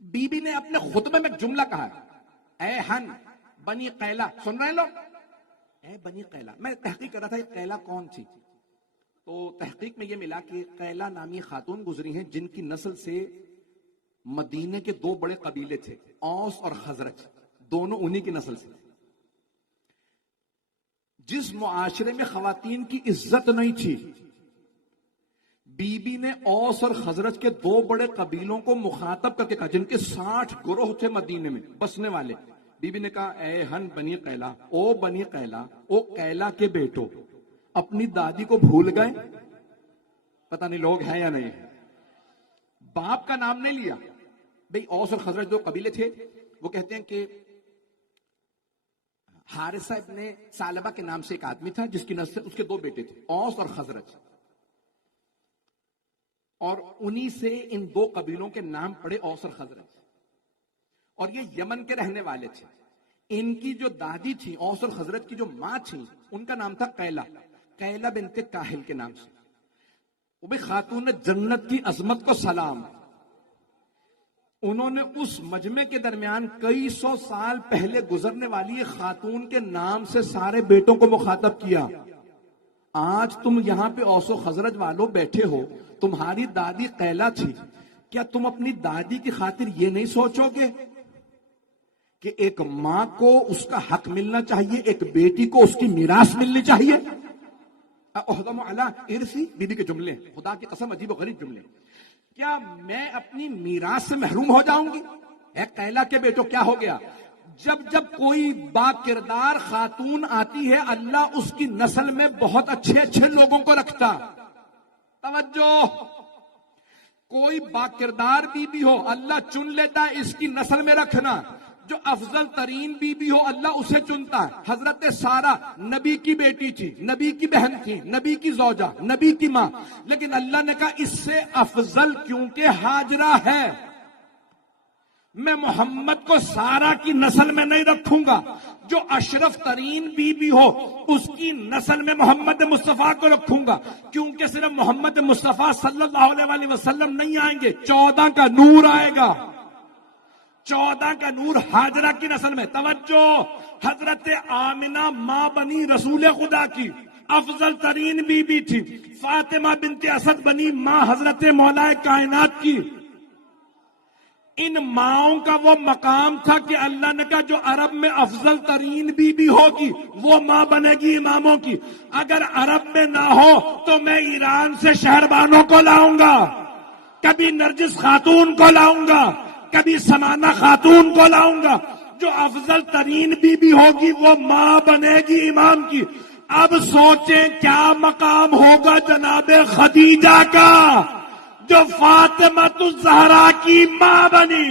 Be be نے اپنے خطبے میں ایک جملہ کہا، اے ہن بنی قیلا، سن رہے ہیں لوگ؟ اے بنی قیلا. میں تحقیق کر رہا تھا یہ قیلا کون تھی، تو تحقیق میں یہ ملا کہ قیلا نامی خاتون گزری ہیں جن کی نسل سے مدینے کے دو بڑے قبیلے تھے، اوس اور خزرج، دونوں انہی کی نسل سے. جس معاشرے میں خواتین کی عزت نہیں تھی، بی بی نے اوس اور خزرج کے دو بڑے قبیلوں کو مخاطب کر کے کہا، جن کے 60 گروہ تھے مدینے میں بسنے والے. بی بی نے کہا، اے ہن بنی قیلا، او بنی قیلا، او قیلا کے بیٹو، اپنی دادی کو بھول گئے؟ پتہ نہیں لوگ ہیں یا نہیں. باپ کا نام نہیں لیا. بھئی اوس اور خزرج دو قبیلے تھے، وہ کہتے ہیں کہ حارثہ ابن ثعلبہ کے نام سے ایک آدمی تھا جس کی نسل سے اس کے دو بیٹے تھے، اوس اور خزرج، اور انہی سے ان دو قبیلوں کے نام پڑے اوس اور خزرج. اور یہ یمن کے رہنے والے تھے. ان کی جو دادی تھی، اوس اور خزرج کی جو ماں تھی، ان کا نام تھا قیلا، قیلا بنت کاہل کے نام سے. وہ بھی خاتون جنت کی عظمت کو سلام. انہوں نے اس مجمع کے درمیان کئی سو سال پہلے گزرنے والی ایک خاتون کے نام سے سارے بیٹوں کو مخاطب کیا. آج تم یہاں پہ اوس و خزرج والوں بیٹھے ہو، تمہاری دادی قیلا تھی، کیا تم اپنی دادی کی خاطر یہ نہیں سوچو گے کہ ایک ماں کو اس کا حق ملنا چاہیے، ایک بیٹی کو اس کی میراث ملنی چاہیے؟ احدم علی ارثی، بی بی کے جملے، خدا کی قسم عجیب و غریب جملے. کیا میں اپنی میراث سے محروم ہو جاؤں گی؟ اے قیلا کے بیٹو، کیا ہو گیا؟ جب کوئی با کردار خاتون آتی ہے، اللہ اس کی نسل میں بہت اچھے اچھے لوگوں کو رکھتا. توجہ، کوئی با کردار بی بی ہو، اللہ چن لیتا ہے اس کی نسل میں رکھنا. جو افضل ترین بی بی ہو، اللہ اسے چنتا ہے. حضرت سارہ نبی کی بیٹی تھی، نبی کی بہن تھی، نبی کی زوجہ، نبی کی ماں، لیکن اللہ نے کہا اس سے افضل کیونکہ ہاجرہ ہے، میں محمد کو سارہ کی نسل میں نہیں رکھوں گا. جو اشرف ترین بی بی ہو اس کی نسل میں محمد مصطفیٰ کو رکھوں گا، کیونکہ صرف محمد مصطفیٰ صلی اللہ علیہ وسلم نہیں آئیں گے، 14 کا نور آئے گا. 14 کا نور ہاجرہ کی نسل میں. توجہ، حضرت آمنہ ماں بنی رسول خدا کی افضل ترین بی بی تھی. فاطمہ بنت اسد بنی ماں حضرت مولا کائنات کی. ان ماؤں کا وہ مقام تھا کہ اللہ نے کہا جو عرب میں افضل ترین بی بی ہوگی وہ ماں بنے گی اماموں کی. اگر عرب میں نہ ہو تو میں ایران سے شہربانوں کو لاؤں گا، کبھی نرجس خاتون کو لاؤں گا، کبھی سمانہ خاتون کو لاؤں گا. جو افضل ترین بی بی ہوگی وہ ماں بنے گی امام کی. اب سوچیں کیا مقام ہوگا جناب خدیجہ کا جو فاطمہ الزہرا کی ماں بنی.